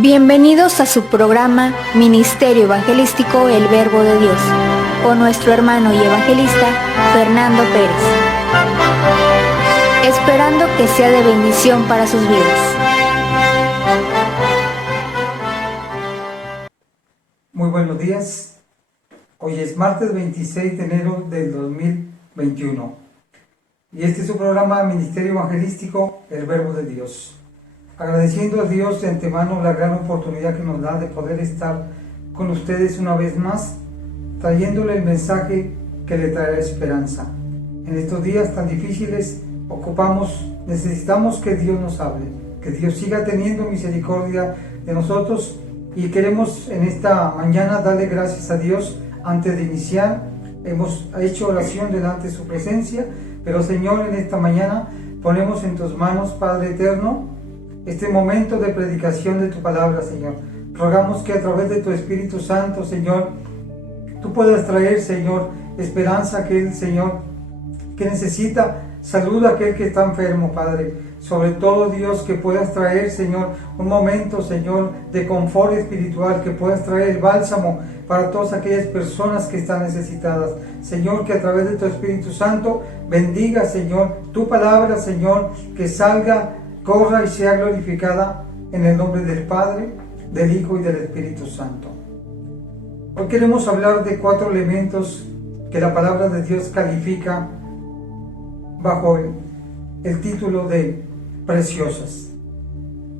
Bienvenidos a su programa Ministerio Evangelístico El Verbo de Dios, con nuestro hermano y evangelista Fernando Pérez. Esperando que sea de bendición para sus vidas. Muy buenos días. Hoy es martes 26 de enero del 2021 y este es su programa Ministerio Evangelístico El Verbo de Dios. Agradeciendo a Dios de antemano la gran oportunidad que nos da de poder estar con ustedes una vez más, trayéndole el mensaje que le traerá esperanza. En estos días tan difíciles necesitamos que Dios nos hable, que Dios siga teniendo misericordia de nosotros, y queremos en esta mañana darle gracias a Dios. Antes de iniciar, hemos hecho oración delante de su presencia, pero Señor, en esta mañana ponemos en tus manos, Padre eterno, este momento de predicación de tu palabra, Señor. Rogamos que a través de tu Espíritu Santo, Señor, tú puedas traer, Señor, esperanza a aquel, Señor, que necesita salud, a aquel que está enfermo, Padre. Sobre todo, Dios, que puedas traer, Señor, un momento, Señor, de confort espiritual, que puedas traer el bálsamo para todas aquellas personas que están necesitadas. Señor, que a través de tu Espíritu Santo bendiga, Señor, tu palabra, Señor, que salga, corra y sea glorificada en el nombre del Padre, del Hijo y del Espíritu Santo. Hoy queremos hablar de 4 elementos que la palabra de Dios califica bajo el título de preciosas.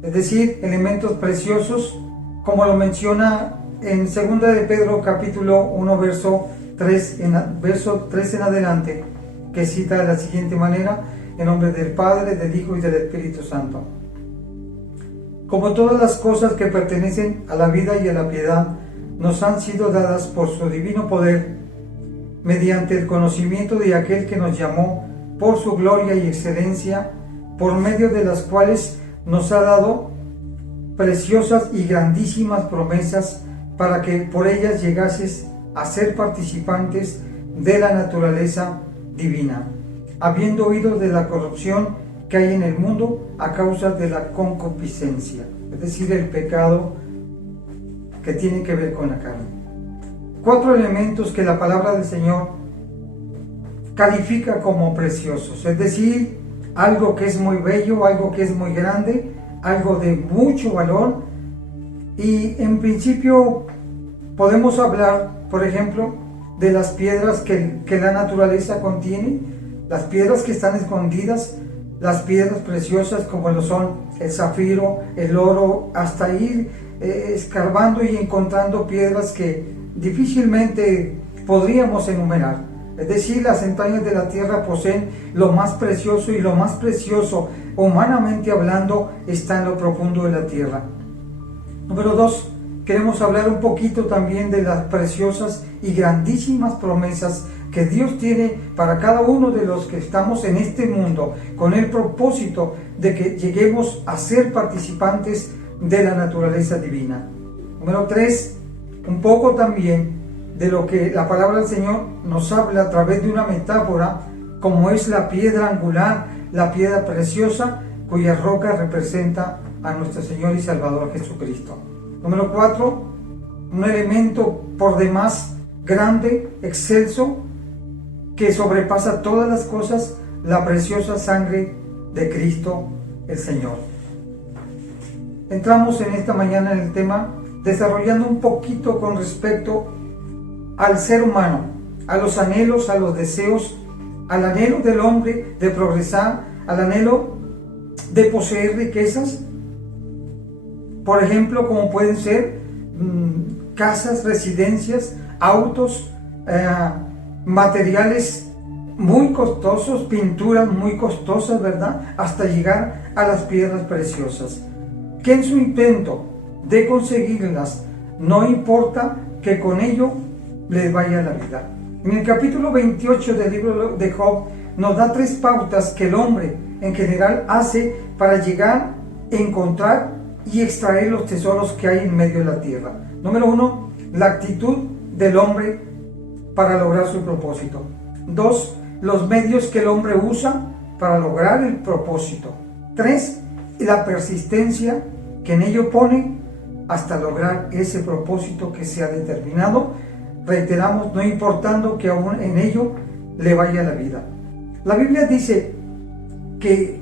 Es decir, elementos preciosos, como lo menciona en 2 de Pedro capítulo 1 verso 3 en adelante, que cita de la siguiente manera: en nombre del Padre, del Hijo y del Espíritu Santo. Como todas las cosas que pertenecen a la vida y a la piedad nos han sido dadas por su divino poder, mediante el conocimiento de aquel que nos llamó por su gloria y excelencia, por medio de las cuales nos ha dado preciosas y grandísimas promesas, para que por ellas llegases a ser participantes de la naturaleza divina, habiendo oído de la corrupción que hay en el mundo a causa de la concupiscencia, es decir, el pecado que tiene que ver con la carne. 4 elementos que la palabra del Señor califica como preciosos, es decir, algo que es muy bello, algo que es muy grande, algo de mucho valor. Y en principio podemos hablar, por ejemplo, de las piedras que la naturaleza contiene, las piedras que están escondidas, las piedras preciosas como lo son el zafiro, el oro, hasta ir escarbando y encontrando piedras que difícilmente podríamos enumerar. Es decir, las entrañas de la tierra poseen lo más precioso, y lo más precioso, humanamente hablando, está en lo profundo de la tierra. Número 2, queremos hablar un poquito también de las preciosas y grandísimas promesas que Dios tiene para cada uno de los que estamos en este mundo, con el propósito de que lleguemos a ser participantes de la naturaleza divina. Número 3, un poco también de lo que la palabra del Señor nos habla a través de una metáfora, como es la piedra angular, la piedra preciosa, cuya roca representa a nuestro Señor y Salvador Jesucristo. Número 4, un elemento por demás grande, excelso, que sobrepasa todas las cosas, la preciosa sangre de Cristo el Señor. Entramos en esta mañana en el tema, desarrollando un poquito con respecto al ser humano, a los anhelos, a los deseos, al anhelo del hombre de progresar, al anhelo de poseer riquezas, por ejemplo, como pueden ser casas, residencias, autos, materiales muy costosos, pinturas muy costosas, ¿verdad? Hasta llegar a las piedras preciosas, que en su intento de conseguirlas no importa que con ello les vaya la vida. En el capítulo 28 del libro de Job nos da 3 pautas que el hombre en general hace para llegar, encontrar y extraer los tesoros que hay en medio de la tierra. Número 1, la actitud del hombre para lograr su propósito. 2, los medios que el hombre usa para lograr el propósito. 3, la persistencia que en ello pone hasta lograr ese propósito que se ha determinado. Reiteramos, no importando que aún en ello le vaya la vida. La Biblia dice que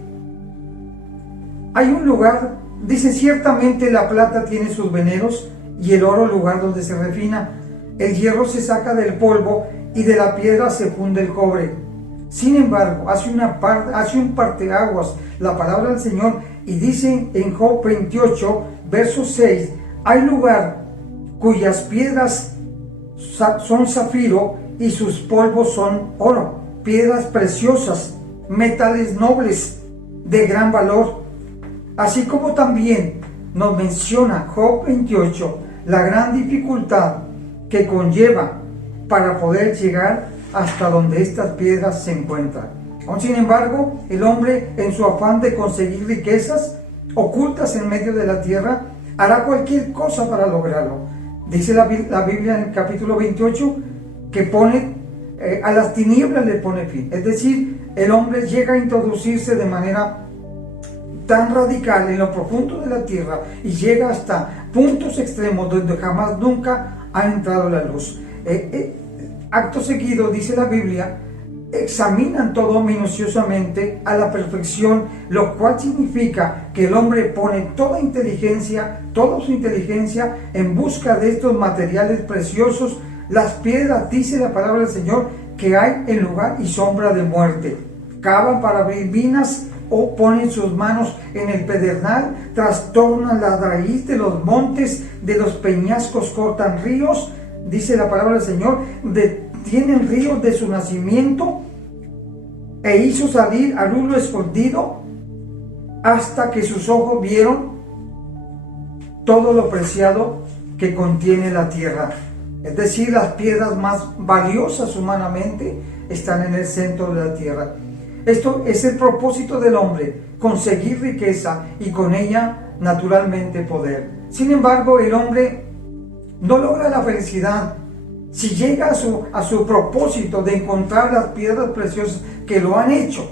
hay un lugar, dice: ciertamente la plata tiene sus veneros y el oro lugar donde se refina. El hierro se saca del polvo y de la piedra se funde el cobre. Sin embargo, hace un parteaguas la palabra del Señor y dice en Job 28, verso 6: hay lugar cuyas piedras son zafiro y sus polvos son oro, piedras preciosas, metales nobles de gran valor. Así como también nos menciona Job 28 la gran dificultad que conlleva para poder llegar hasta donde estas piedras se encuentran. Aún sin embargo, el hombre, en su afán de conseguir riquezas ocultas en medio de la tierra, hará cualquier cosa para lograrlo. Dice la Biblia en el capítulo 28 que a las tinieblas le pone fin. Es decir, el hombre llega a introducirse de manera tan radical en lo profundo de la tierra y llega hasta puntos extremos donde jamás nunca ha entrado la luz. Acto seguido, dice la Biblia, examinan todo minuciosamente a la perfección, lo cual significa que el hombre pone toda su inteligencia en busca de estos materiales preciosos. Las piedras, dice la palabra del Señor, que hay en lugar y sombra de muerte. Cavan para abrir minas o ponen sus manos en el pedernal, trastornan la raíz de los montes, de los peñascos cortan ríos. Dice la palabra del Señor, tienen ríos de su nacimiento, e hizo salir al hurlo escondido, hasta que sus ojos vieron todo lo preciado que contiene la tierra. Es decir, las piedras más valiosas humanamente están en el centro de la tierra. Esto es el propósito del hombre: conseguir riqueza y con ella naturalmente poder. Sin embargo, el hombre no logra la felicidad. Si llega a su propósito de encontrar las piedras preciosas que lo han hecho,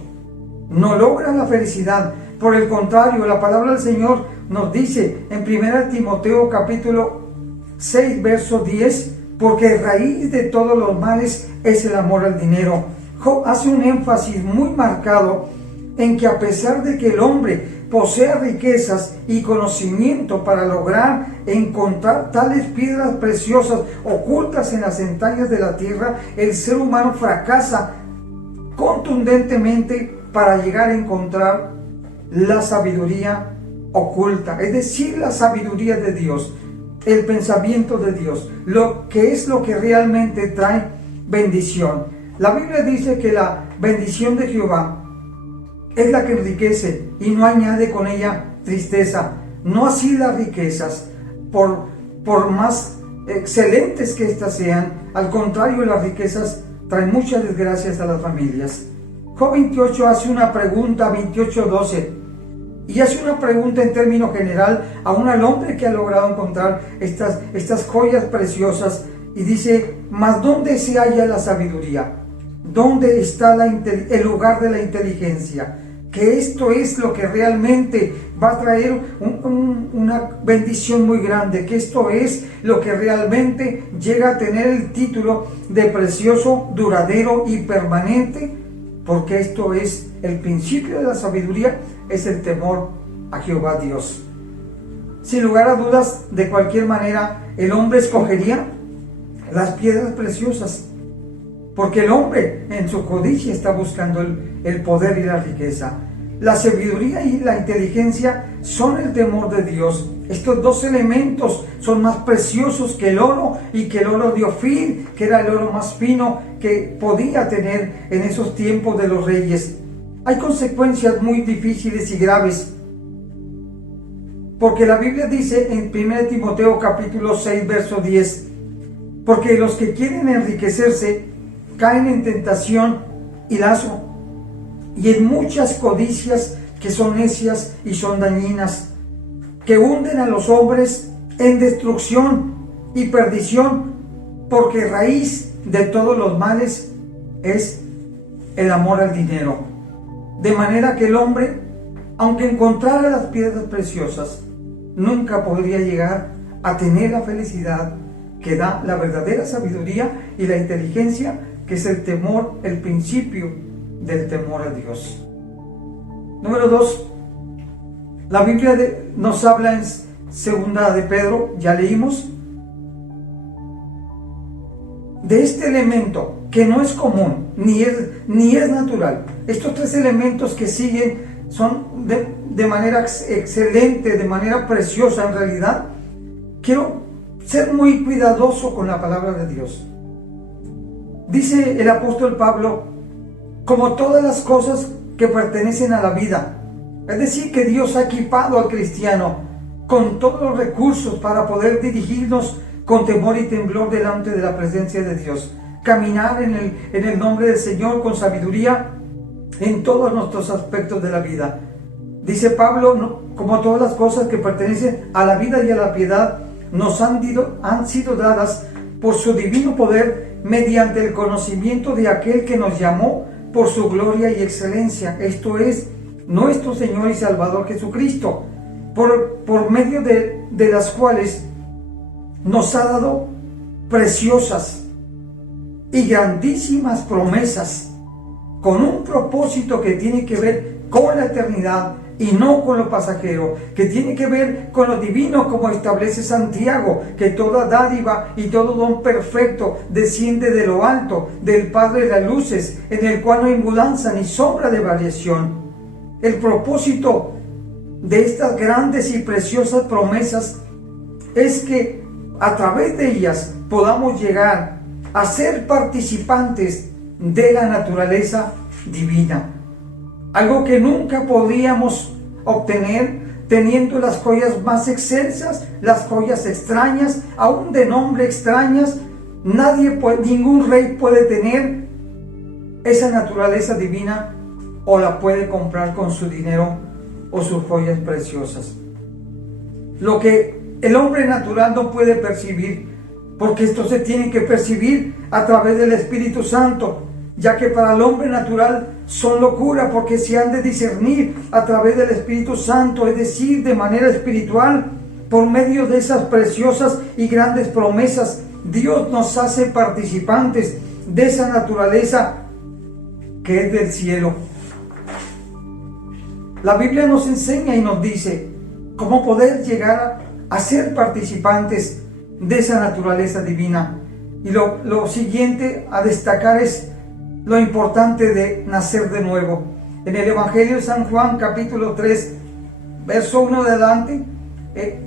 no logra la felicidad. Por el contrario, la palabra del Señor nos dice en 1 Timoteo capítulo 6, verso 10, porque raíz de todos los males es el amor al dinero. Job hace un énfasis muy marcado en que a pesar de que el hombre posea riquezas y conocimiento para lograr encontrar tales piedras preciosas ocultas en las entrañas de la tierra, el ser humano fracasa contundentemente para llegar a encontrar la sabiduría oculta, es decir, la sabiduría de Dios, el pensamiento de Dios, lo que es lo que realmente trae bendición. La Biblia dice que la bendición de Jehová es la que enriquece y no añade con ella tristeza. No así las riquezas, por más excelentes que éstas sean. Al contrario, las riquezas traen muchas desgracias a las familias. Job 28 hace una pregunta, 28:12, y hace una pregunta en término general aún al hombre que ha logrado encontrar estas joyas preciosas, y dice: ¿mas dónde se halla la sabiduría? ¿Dónde está el lugar de la inteligencia? Que esto es lo que realmente va a traer una bendición muy grande, que esto es lo que realmente llega a tener el título de precioso, duradero y permanente, porque esto es el principio de la sabiduría, es el temor a Jehová Dios. Sin lugar a dudas, de cualquier manera, el hombre escogería las piedras preciosas, porque el hombre en su codicia está buscando el poder y la riqueza. La sabiduría y la inteligencia son el temor de Dios. Estos dos elementos son más preciosos que el oro, y que el oro de Ofir, que era el oro más fino que podía tener en esos tiempos de los reyes. Hay consecuencias muy difíciles y graves, porque la Biblia dice en 1 Timoteo capítulo 6, verso 10, porque los que quieren enriquecerse caen en tentación y lazo, y en muchas codicias que son necias y son dañinas, que hunden a los hombres en destrucción y perdición, porque raíz de todos los males es el amor al dinero. De manera que el hombre, aunque encontrara las piedras preciosas, nunca podría llegar a tener la felicidad que da la verdadera sabiduría y la inteligencia, que es el temor, el principio del temor a Dios. Número 2, la Biblia nos habla en segunda de Pedro, ya leímos, de este elemento que no es común, ni es natural. Estos tres elementos que siguen son de manera excelente, de manera preciosa. En realidad, quiero ser muy cuidadoso con la palabra de Dios. Dice el apóstol Pablo, como todas las cosas que pertenecen a la vida, es decir, que Dios ha equipado al cristiano con todos los recursos para poder dirigirnos con temor y temblor delante de la presencia de Dios, caminar en el nombre del Señor con sabiduría en todos nuestros aspectos de la vida. Dice Pablo, ¿no?, como todas las cosas que pertenecen a la vida y a la piedad nos han sido dadas por su divino poder mediante el conocimiento de aquel que nos llamó por su gloria y excelencia, esto es, nuestro Señor y Salvador Jesucristo, por medio de las cuales nos ha dado preciosas y grandísimas promesas, con un propósito que tiene que ver con la eternidad y no con lo pasajero, que tiene que ver con lo divino, como establece Santiago, que toda dádiva y todo don perfecto desciende de lo alto, del Padre de las luces, en el cual no hay mudanza ni sombra de variación. El propósito de estas grandes y preciosas promesas es que a través de ellas podamos llegar a ser participantes de la naturaleza divina. Algo que nunca podríamos obtener teniendo las joyas más excelsas, las joyas extrañas, aún de nombre extrañas. Ningún rey puede tener esa naturaleza divina o la puede comprar con su dinero o sus joyas preciosas. Lo que el hombre natural no puede percibir, porque esto se tiene que percibir a través del Espíritu Santo, ya que para el hombre natural son locura, porque se han de discernir a través del Espíritu Santo, es decir, de manera espiritual, por medio de esas preciosas y grandes promesas. Dios nos hace participantes de esa naturaleza que es del cielo. La Biblia nos enseña y nos dice cómo poder llegar a ser participantes de esa naturaleza divina. Y lo siguiente a destacar es lo importante de nacer de nuevo. En el Evangelio de San Juan, capítulo 3, verso 1 de adelante,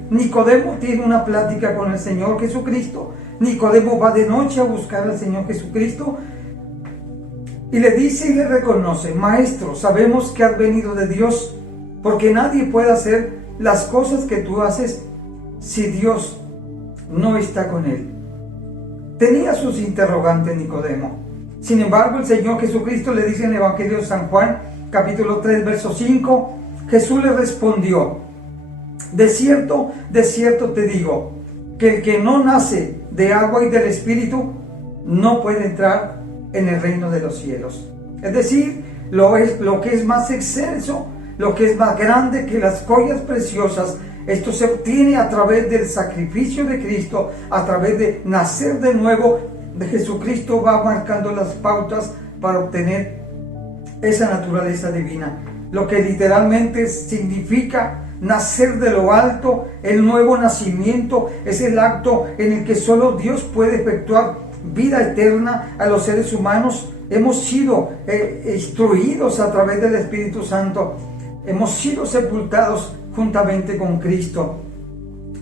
Nicodemo tiene una plática con el Señor Jesucristo. Nicodemo va de noche a buscar al Señor Jesucristo y le dice y le reconoce: Maestro, sabemos que has venido de Dios, porque nadie puede hacer las cosas que tú haces si Dios no está con él. Tenía sus interrogantes Nicodemo. Sin embargo, el Señor Jesucristo le dice en el Evangelio de San Juan, capítulo 3, verso 5, Jesús le respondió: de cierto te digo, que el que no nace de agua y del Espíritu no puede entrar en el reino de los cielos. Es decir, lo que es más excelso, lo que es más grande que las joyas preciosas, esto se obtiene a través del sacrificio de Cristo, a través de nacer de nuevo. De Jesucristo va marcando las pautas para obtener esa naturaleza divina. Lo que literalmente significa nacer de lo alto, el nuevo nacimiento, es el acto en el que solo Dios puede efectuar vida eterna a los seres humanos. Hemos sido instruidos a través del Espíritu Santo, hemos sido sepultados juntamente con Cristo.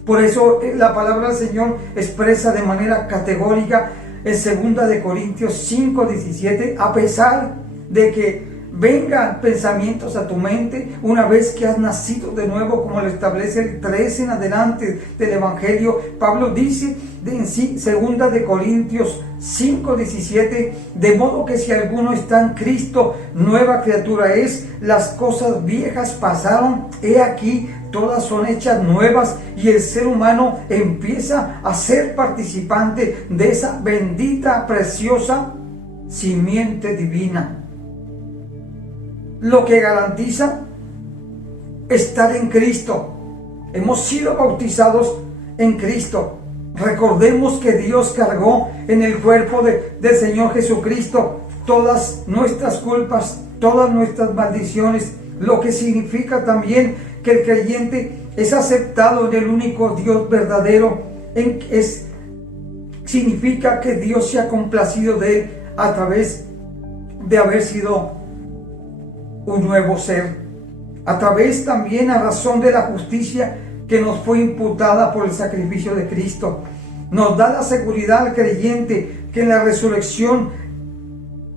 Por eso la palabra del Señor expresa de manera categórica en 2 de Corintios 5:17, a pesar de que vengan pensamientos a tu mente, una vez que has nacido de nuevo, como lo establece el 3 en adelante del Evangelio, Pablo dice en 2 de Corintios 5:17, de modo que si alguno está en Cristo, nueva criatura es, las cosas viejas pasaron, he aquí, todas son hechas nuevas, y el ser humano empieza a ser participante de esa bendita, preciosa simiente divina. Lo que garantiza estar en Cristo. Hemos sido bautizados en Cristo. Recordemos que Dios cargó en el cuerpo del Señor Jesucristo todas nuestras culpas, todas nuestras maldiciones, lo que significa también que el creyente es aceptado en el único Dios verdadero. Significa que Dios se ha complacido de él a través de haber sido un nuevo ser, a través también a razón de la justicia que nos fue imputada por el sacrificio de Cristo. Nos da la seguridad al creyente que en la resurrección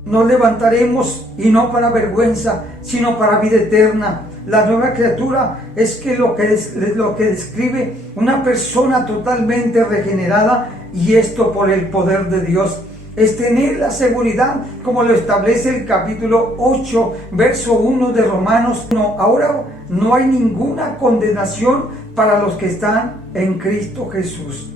nos levantaremos, y no para vergüenza, sino para vida eterna. La nueva criatura es lo que describe una persona totalmente regenerada, y esto por el poder de Dios. Es tener la seguridad, como lo establece el capítulo 8, verso 1 de Romanos. No, ahora no hay ninguna condenación para los que están en Cristo Jesús.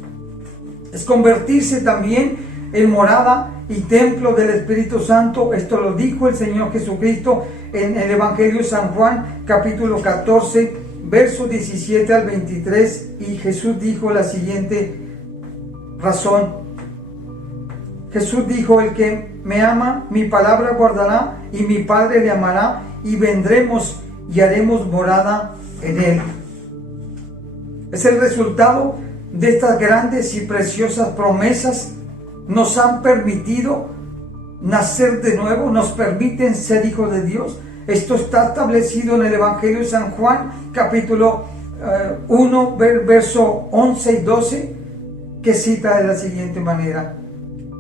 Es convertirse también en morada y templo del Espíritu Santo. Esto lo dijo el Señor Jesucristo en el Evangelio de San Juan, capítulo 14, verso 17 al 23. Y Jesús dijo la siguiente razón. Jesús dijo: el que me ama, mi palabra guardará, y mi Padre le amará, y vendremos y haremos morada en él. Es el resultado de estas grandes y preciosas promesas. Nos han permitido nacer de nuevo, nos permiten ser hijos de Dios. Esto está establecido en el Evangelio de San Juan, capítulo 1, verso 11 y 12, que cita de la siguiente manera: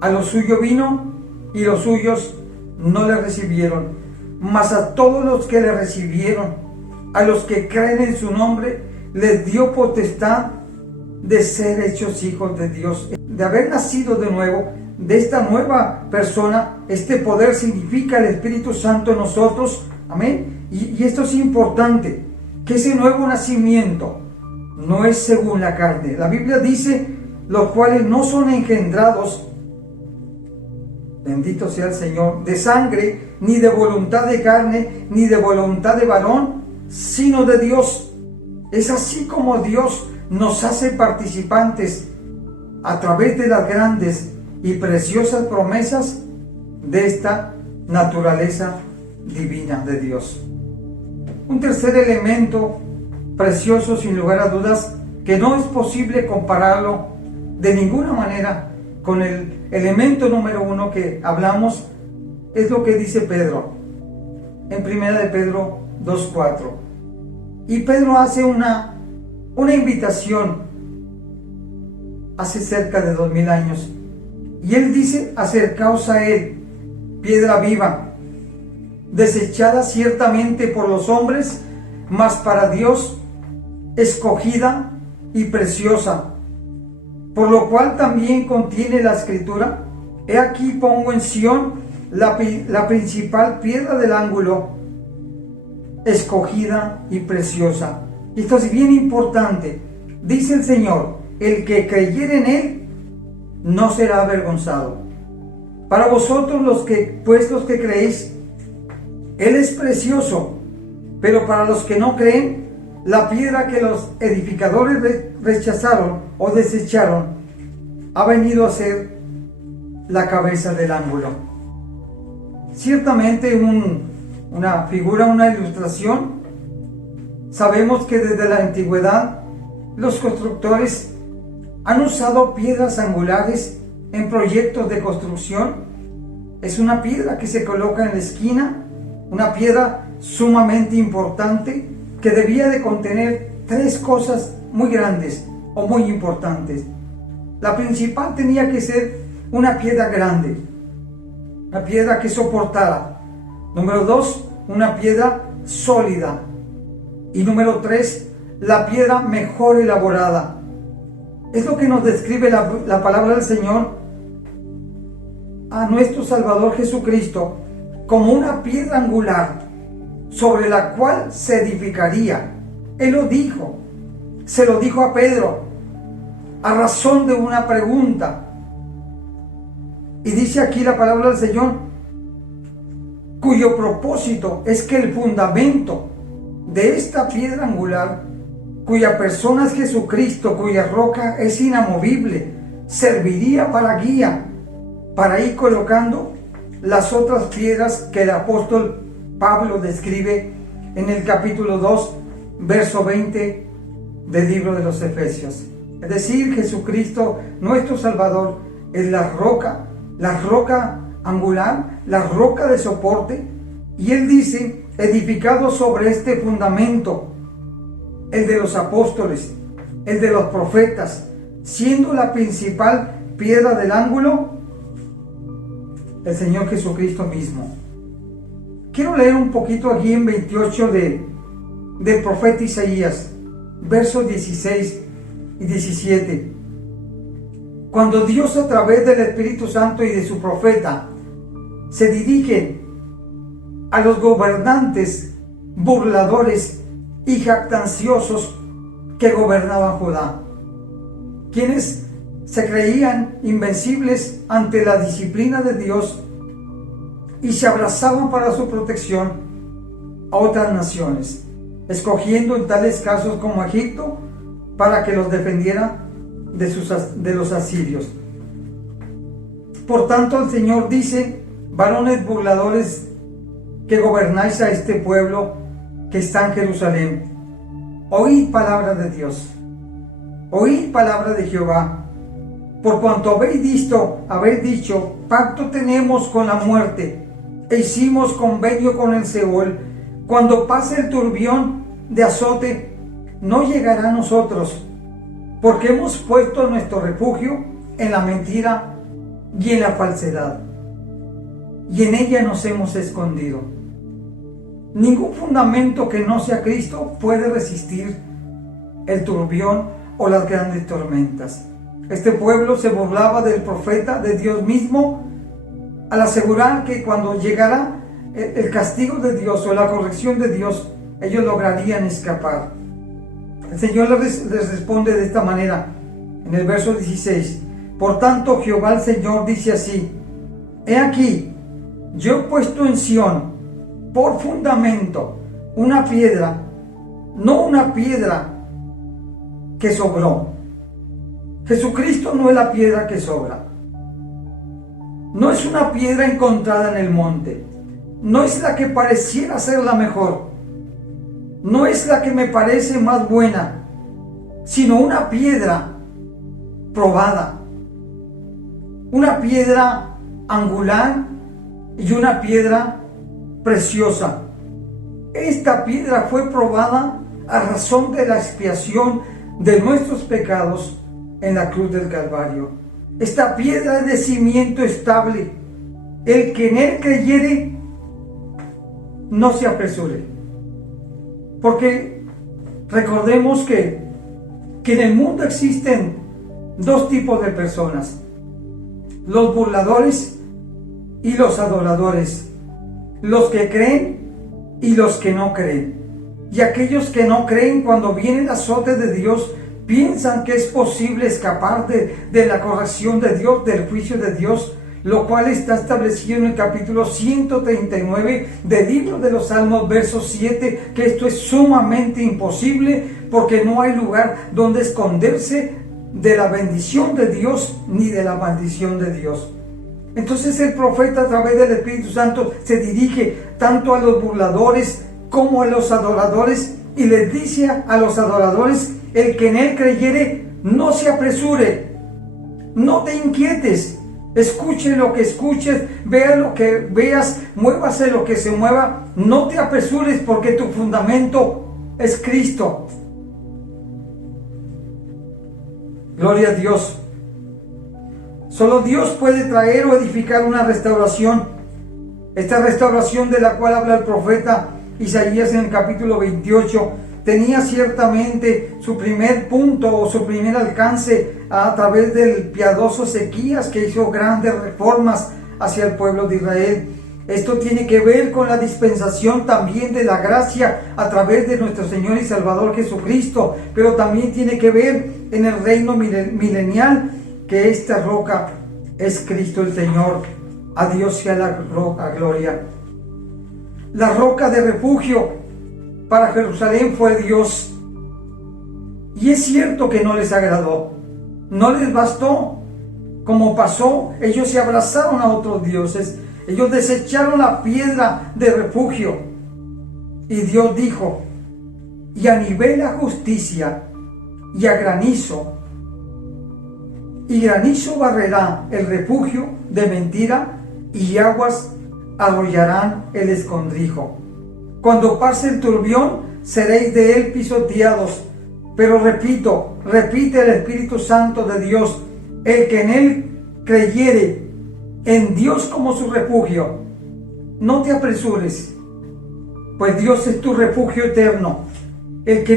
a lo suyo vino, y los suyos no le recibieron, mas a todos los que le recibieron, a los que creen en su nombre, les dio potestad de ser hechos hijos de Dios. De haber nacido de nuevo, de esta nueva persona, este poder significa el Espíritu Santo en nosotros. Amén. Y esto es importante, que ese nuevo nacimiento no es según la carne. La Biblia dice: los cuales no son engendrados, bendito sea el Señor, de sangre, ni de voluntad de carne, ni de voluntad de varón, sino de Dios. Es así como Dios nos hace participantes a través de las grandes y preciosas promesas de esta naturaleza divina de Dios. Un tercer elemento precioso, sin lugar a dudas, que no es posible compararlo de ninguna manera con el elemento número 1 que hablamos, es lo que dice Pedro en 1 de Pedro 2:4. Y Pedro hace una invitación hace cerca de 2000 años, y él dice: acercaos a él, piedra viva, desechada ciertamente por los hombres, mas para Dios escogida y preciosa. Por lo cual también contiene la Escritura: he aquí pongo en Sión la principal piedra del ángulo, escogida y preciosa. Esto es bien importante. Dice el Señor: el que creyere en él no será avergonzado. Para vosotros los que creéis, él es precioso, pero para los que no creen, la piedra que los edificadores rechazaron o desecharon ha venido a ser la cabeza del ángulo. Ciertamente una figura, una ilustración. Sabemos que desde la antigüedad los constructores han usado piedras angulares en proyectos de construcción. Es una piedra que se coloca en la esquina, una piedra sumamente importante que debía de contener 3 cosas muy grandes o muy importantes. La principal tenía que ser una piedra grande, una piedra que soportara. Número 2, una piedra sólida. Y número 3, la piedra mejor elaborada. Es lo que nos describe la palabra del Señor a nuestro Salvador Jesucristo como una piedra angular sobre la cual se edificaría. Él lo dijo, se lo dijo a Pedro a razón de una pregunta. Y dice aquí la palabra del Señor, cuyo propósito es que el fundamento de esta piedra angular cuya persona es Jesucristo, cuya roca es inamovible, serviría para guía, para ir colocando las otras piedras que el apóstol Pablo describe en el capítulo 2, verso 20 del libro de los Efesios. Es decir, Jesucristo, nuestro Salvador, es la roca angular, la roca de soporte, y él dice, edificado sobre este fundamento, el de los apóstoles, el de los profetas, siendo la principal piedra del ángulo el Señor Jesucristo mismo. Quiero leer un poquito aquí en 28 del profeta Isaías, versos 16 y 17. Cuando Dios, a través del Espíritu Santo y de su profeta, se dirige a los gobernantes, burladores y jactanciosos que gobernaban Judá, quienes se creían invencibles ante la disciplina de Dios y se abrazaban para su protección a otras naciones, escogiendo en tales casos como Egipto para que los defendiera de los asirios. Por tanto, el Señor dice: varones burladores que gobernáis a este pueblo que está en Jerusalén, oíd palabra de Dios, oíd palabra de Jehová. Por cuanto habéis dicho, pacto tenemos con la muerte, e hicimos convenio con el Seol, cuando pase el turbión de azote, no llegará a nosotros, porque hemos puesto nuestro refugio en la mentira y en la falsedad, y en ella nos hemos escondido. Ningún fundamento que no sea Cristo puede resistir el turbión o las grandes tormentas. Este pueblo se burlaba del profeta de Dios mismo al asegurar que cuando llegara el castigo de Dios o la corrección de Dios, ellos lograrían escapar. El Señor les responde de esta manera en el verso 16: por tanto, Jehová el Señor dice así: he aquí, yo he puesto en Sión por fundamento una piedra, no una piedra que sobró. Jesucristo no es la piedra que sobra. No es una piedra encontrada en el monte. No es la que pareciera ser la mejor. No es la que me parece más buena, sino una piedra probada. Una piedra angular y una piedra preciosa. Esta piedra fue probada a razón de la expiación de nuestros pecados en la cruz del Calvario. Esta piedra es de cimiento estable. El que en él creyere, no se apresure. Porque recordemos que en el mundo existen dos tipos de personas: los burladores y los adoradores, los que creen y los que no creen. Y aquellos que no creen, cuando viene el azote de Dios, piensan que es posible escapar de la corrección de Dios, del juicio de Dios, lo cual está establecido en el capítulo 139 del libro de los Salmos, verso 7, que esto es sumamente imposible, porque no hay lugar donde esconderse de la bendición de Dios ni de la maldición de Dios. Entonces el profeta, a través del Espíritu Santo, se dirige tanto a los burladores como a los adoradores, y les dice a los adoradores: el que en él creyere, no se apresure, no te inquietes, escuche lo que escuches, vea lo que veas, muévase lo que se mueva, no te apresures, porque tu fundamento es Cristo. Gloria a Dios. Solo Dios puede traer o edificar una restauración. Esta restauración de la cual habla el profeta Isaías en el capítulo 28 tenía ciertamente su primer punto o su primer alcance a través del piadoso Ezequías, que hizo grandes reformas hacia el pueblo de Israel. Esto tiene que ver con la dispensación también de la gracia a través de nuestro Señor y Salvador Jesucristo, pero también tiene que ver en el reino milenial, que esta roca es Cristo el Señor. A Dios sea la gloria. La roca de refugio para Jerusalén fue Dios. Y es cierto que no les agradó, no les bastó. Como pasó, ellos se abrazaron a otros dioses, ellos desecharon la piedra de refugio. Y Dios dijo: y a nivel a justicia y a granizo, y granizo barrerá el refugio de mentira, y aguas arrollarán el escondrijo. Cuando pase el turbión, seréis de él pisoteados. Pero repite el Espíritu Santo de Dios: el que en él creyere, en Dios como su refugio. No te apresures, pues Dios es tu refugio eterno. El que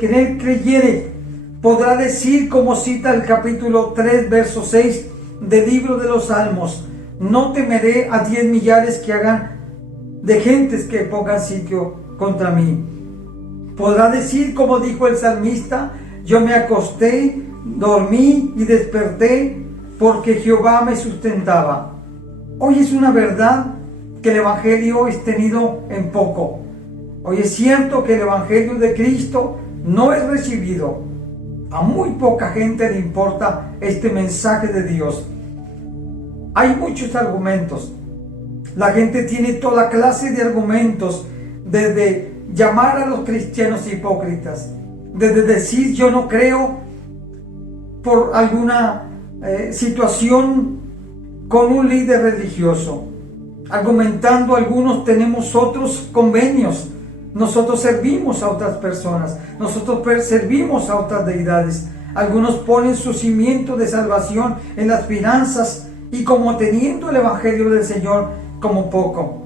en él creyere podrá decir, como cita el capítulo 3, verso 6 del libro de los Salmos: no temeré a 10 millares que hagan de gentes que pongan sitio contra mí. Podrá decir, como dijo el salmista: yo me acosté, dormí y desperté, porque Jehová me sustentaba. Hoy es una verdad que el Evangelio es tenido en poco. Hoy es cierto que el Evangelio de Cristo no es recibido. A muy poca gente le importa este mensaje de Dios. Hay muchos argumentos. La gente tiene toda clase de argumentos, desde llamar a los cristianos hipócritas, desde decir yo no creo por alguna situación con un líder religioso, argumentando algunos tenemos otros convenios, nosotros servimos a otras personas, nosotros servimos a otras deidades. Algunos ponen su cimiento de salvación en las finanzas y como teniendo el Evangelio del Señor como poco.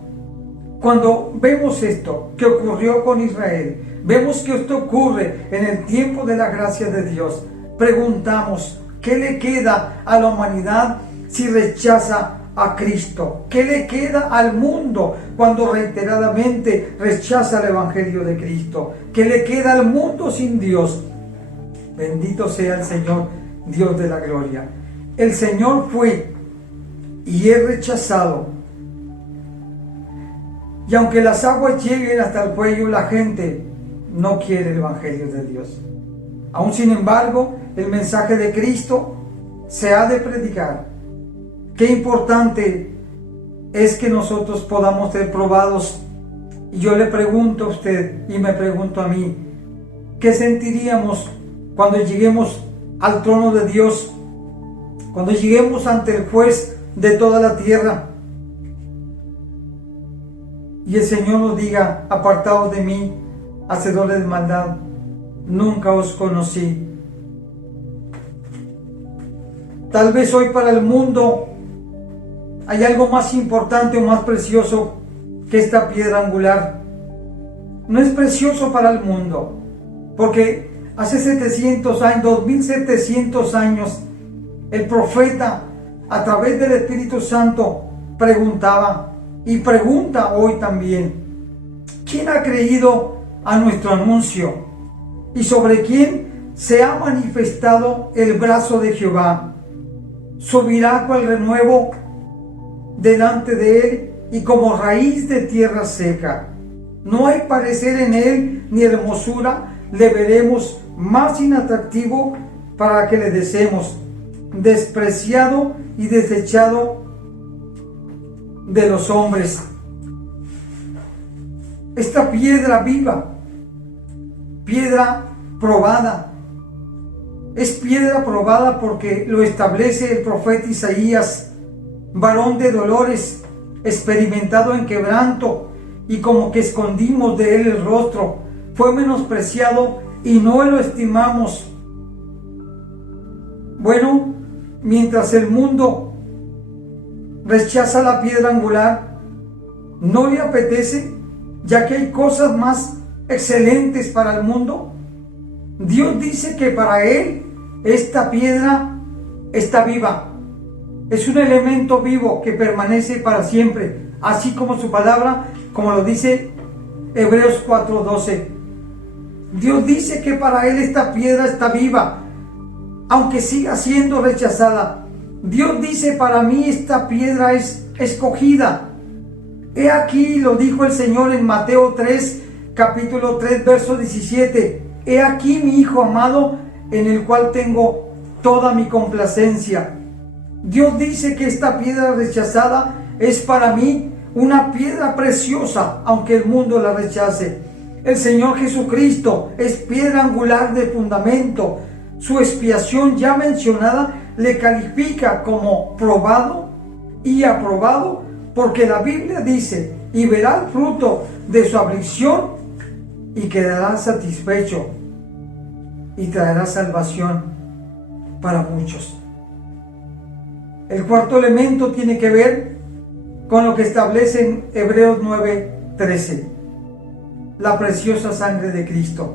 Cuando vemos esto que ocurrió con Israel, vemos que esto ocurre en el tiempo de la gracia de Dios, preguntamos: ¿qué le queda a la humanidad si rechaza a Cristo? ¿Qué le queda al mundo cuando reiteradamente rechaza el Evangelio de Cristo? ¿Qué le queda al mundo sin Dios? Bendito sea el Señor, Dios de la gloria. El Señor fue y es rechazado. Y aunque las aguas lleguen hasta el cuello, la gente no quiere el Evangelio de Dios. Aún sin embargo, el mensaje de Cristo se ha de predicar. Qué importante es que nosotros podamos ser probados. Y yo le pregunto a usted y me pregunto a mí: ¿qué sentiríamos cuando lleguemos al trono de Dios? Cuando lleguemos ante el juez de toda la tierra y el Señor nos diga: apartaos de mí, hacedores de maldad, nunca os conocí. Tal vez hoy para el mundo hay algo más importante o más precioso que esta piedra angular. No es precioso para el mundo, porque hace 700 años, 2700 años, el profeta a través del Espíritu Santo preguntaba y pregunta hoy también: ¿quién ha creído a nuestro anuncio? ¿Y sobre quién se ha manifestado el brazo de Jehová? Subirá cual renuevo delante de él y como raíz de tierra seca. No hay parecer en él ni hermosura, le veremos más inatractivo para que le deseemos, despreciado y desechado de los hombres. Esta piedra viva, piedra probada, es piedra probada porque lo establece el profeta Isaías: varón de dolores, experimentado en quebranto, y como que escondimos de él el rostro, fue menospreciado y no lo estimamos. Bueno, mientras el mundo rechaza la piedra angular, no le apetece, ya que hay cosas más excelentes para el mundo. Dios dice que para él esta piedra está viva, es un elemento vivo que permanece para siempre, así como su palabra, como lo dice Hebreos 4:12. Dios dice que para él esta piedra está viva, aunque siga siendo rechazada. Dios dice: para mí esta piedra es escogida. He aquí, lo dijo el Señor en Mateo 3, capítulo 3, verso 17: he aquí mi Hijo amado, en el cual tengo toda mi complacencia. Dios dice que esta piedra rechazada es para mí una piedra preciosa, aunque el mundo la rechace. El Señor Jesucristo es piedra angular de fundamento. Su expiación ya mencionada le califica como probado y aprobado, porque la Biblia dice: y verá el fruto de su aflicción y quedará satisfecho y traerá salvación para muchos. El cuarto elemento tiene que ver con lo que establece en Hebreos 9:13, la preciosa sangre de Cristo.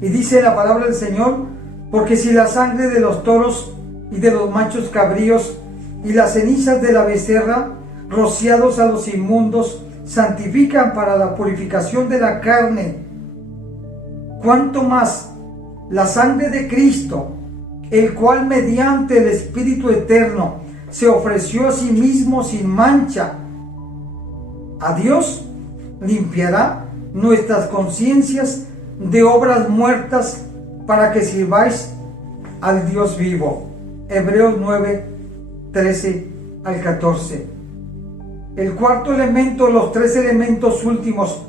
Y dice la palabra del Señor: porque si la sangre de los toros y de los machos cabríos y las cenizas de la becerra, rociados a los inmundos, santifican para la purificación de la carne, cuánto más la sangre de Cristo, el cual mediante el Espíritu eterno se ofreció a sí mismo sin mancha a Dios, limpiará nuestras conciencias de obras muertas para que sirváis al Dios vivo. Hebreos 9:13 al 14. El cuarto elemento, los tres elementos últimos,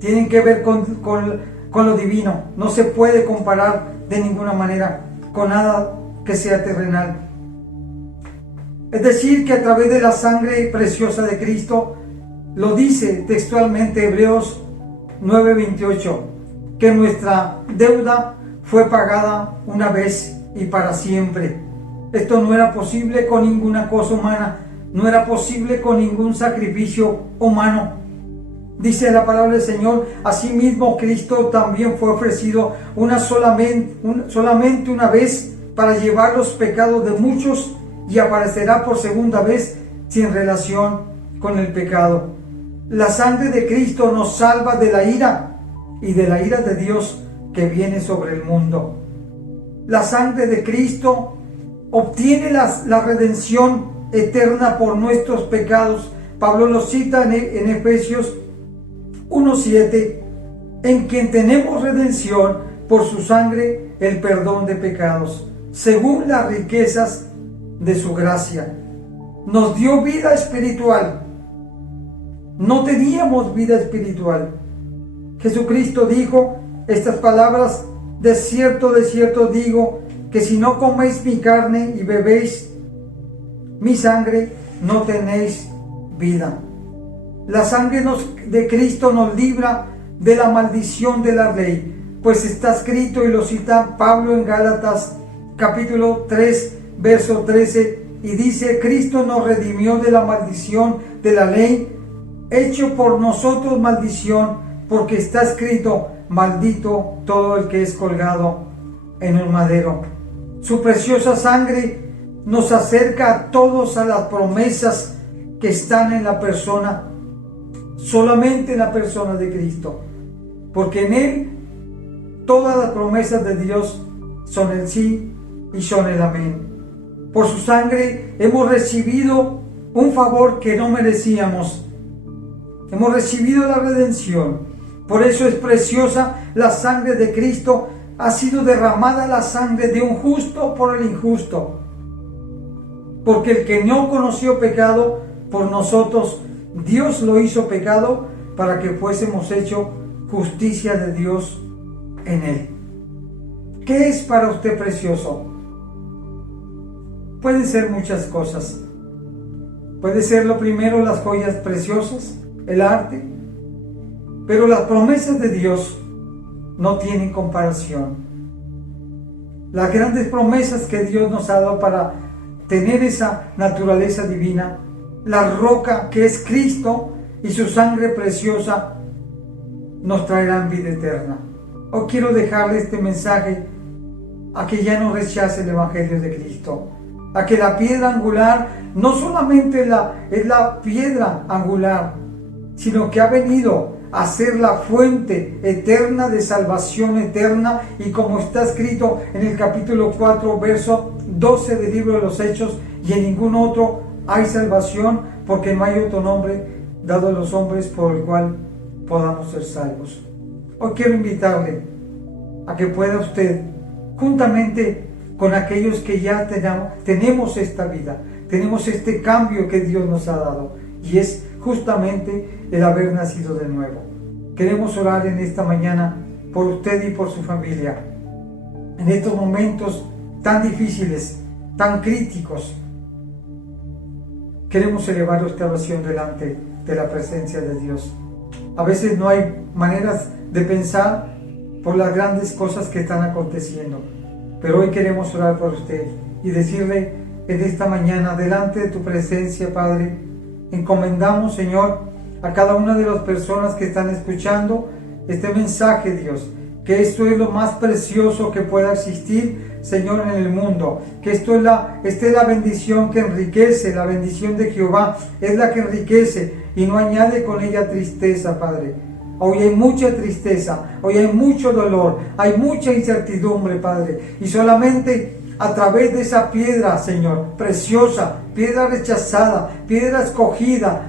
tienen que ver con lo divino. No se puede comparar de ninguna manera con nada que sea terrenal. Es decir, que a través de la sangre preciosa de Cristo, lo dice textualmente Hebreos 9:28, que nuestra deuda fue pagada una vez y para siempre. Esto no era posible con ninguna cosa humana, no era posible con ningún sacrificio humano. Dice la palabra del Señor: asimismo Cristo también fue ofrecido solamente una vez para llevar los pecados de muchos, y aparecerá por segunda vez sin relación con el pecado. La sangre de Cristo nos salva de la ira y de la ira de Dios que viene sobre el mundo. La sangre de Cristo obtiene la redención eterna por nuestros pecados. Pablo lo cita en Efesios 1:7, en quien tenemos redención por su sangre, el perdón de pecados, según las riquezas de su gracia. Nos dio vida espiritual. No teníamos vida espiritual. Jesucristo dijo estas palabras: de cierto digo, que si no coméis mi carne y bebéis mi sangre, no tenéis vida. La sangre de Cristo nos libra de la maldición de la ley, pues está escrito, y lo cita Pablo en Gálatas capítulo 3, verso 13, y dice: Cristo nos redimió de la maldición de la ley, hecho por nosotros maldición, porque está escrito: maldito todo el que es colgado en un madero. Su preciosa sangre nos acerca a todos a las promesas que están en la persona, solamente en la persona de Cristo, porque en Él todas las promesas de Dios son el sí y son el amén. Por su sangre hemos recibido un favor que no merecíamos. Hemos recibido la redención. Por eso es preciosa la sangre de Cristo. Ha sido derramada la sangre de un justo por el injusto. Porque el que no conoció pecado, por nosotros Dios lo hizo pecado para que fuésemos hecho justicia de Dios en él. ¿Qué es para usted precioso? Pueden ser muchas cosas. Puede ser lo primero las joyas preciosas, el arte, pero las promesas de Dios no tienen comparación. Las grandes promesas que Dios nos ha dado para tener esa naturaleza divina, la roca que es Cristo y su sangre preciosa, nos traerán vida eterna. Hoy quiero dejarle este mensaje a que ya no rechace el Evangelio de Cristo, a que la piedra angular no solamente es la piedra angular, sino que ha venido a ser la fuente eterna de salvación eterna, y como está escrito en el capítulo 4, verso 12 del libro de los Hechos: y en ningún otro hay salvación, porque no hay otro nombre dado a los hombres por el cual podamos ser salvos. Hoy quiero invitarle a que pueda usted, juntamente con aquellos que ya tenemos esta vida, tenemos este cambio que Dios nos ha dado, y es justamente el haber nacido de nuevo. Queremos orar en esta mañana por usted y por su familia. En estos momentos tan difíciles, tan críticos, queremos elevar nuestra oración delante de la presencia de Dios. A veces no hay maneras de pensar por las grandes cosas que están aconteciendo, pero hoy queremos orar por usted y decirle en esta mañana, delante de tu presencia, Padre, encomendamos, Señor, a cada una de las personas que están escuchando este mensaje, Dios, que esto es lo más precioso que pueda existir, Señor, en el mundo, que esta es la bendición que enriquece, la bendición de Jehová es la que enriquece y no añade con ella tristeza, Padre. Hoy hay mucha tristeza, hoy hay mucho dolor, hay mucha incertidumbre, Padre, y solamente a través de esa piedra, Señor, preciosa, piedra rechazada, piedra escogida,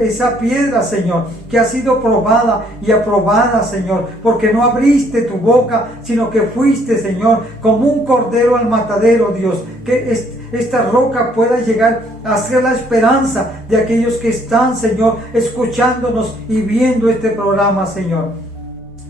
esa piedra, Señor, que ha sido probada y aprobada, Señor, porque no abriste tu boca, sino que fuiste, Señor, como un cordero al matadero, Dios, que esta roca pueda llegar a ser la esperanza de aquellos que están, Señor, escuchándonos y viendo este programa, Señor.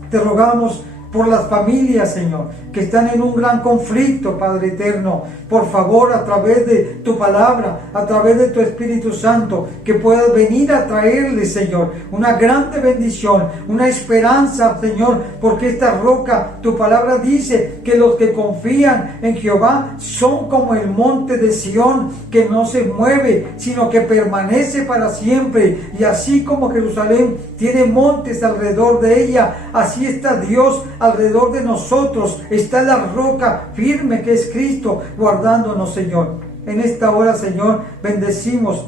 Te rogamos por las familias, Señor, que están en un gran conflicto, Padre eterno. Por favor, a través de tu palabra, a través de tu Espíritu Santo, que puedas venir a traerles, Señor, una grande bendición, una esperanza, Señor, porque esta roca, tu palabra dice que los que confían en Jehová son como el monte de Sión, que no se mueve, sino que permanece para siempre. Y así como Jerusalén tiene montes alrededor de ella, así está Dios alrededor de nosotros. Está la roca firme que es Cristo guardándonos, Señor. En esta hora, Señor, bendecimos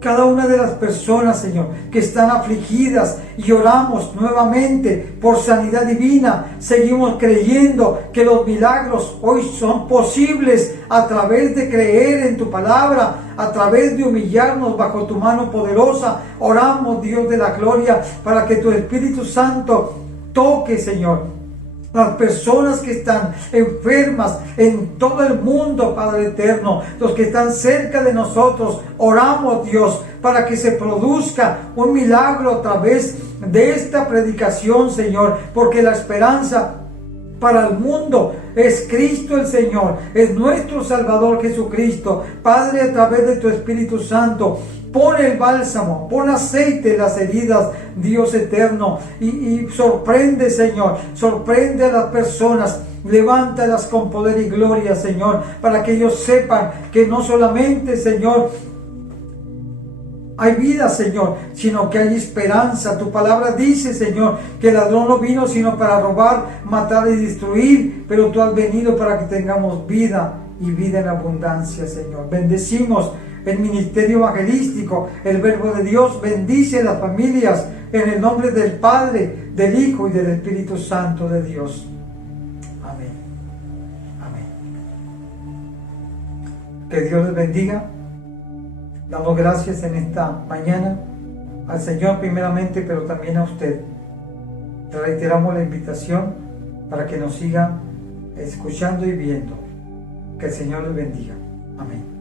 cada una de las personas, Señor, que están afligidas, y oramos nuevamente por sanidad divina. Seguimos creyendo que los milagros hoy son posibles a través de creer en tu palabra, a través de humillarnos bajo tu mano poderosa. Oramos, Dios de la gloria, para que tu Espíritu Santo toque, Señor, las personas que están enfermas en todo el mundo, Padre eterno, los que están cerca de nosotros. Oramos, Dios, para que se produzca un milagro a través de esta predicación, Señor, porque la esperanza para el mundo es Cristo el Señor, es nuestro Salvador Jesucristo. Padre, a través de tu Espíritu Santo, pon el bálsamo, pon aceite en las heridas, Dios eterno, y sorprende, Señor, sorprende a las personas. Levántalas con poder y gloria, Señor, para que ellos sepan que no solamente, Señor, hay vida, Señor, sino que hay esperanza. Tu palabra dice, Señor, que el ladrón no vino sino para robar, matar y destruir, pero tú has venido para que tengamos vida y vida en abundancia, Señor. Bendecimos el ministerio evangelístico, el Verbo de Dios. Bendice a las familias en el nombre del Padre, del Hijo y del Espíritu Santo de Dios. Amén. Amén. Que Dios les bendiga. Damos gracias en esta mañana al Señor primeramente, pero también a usted. Le reiteramos la invitación para que nos siga escuchando y viendo. Que el Señor les bendiga. Amén.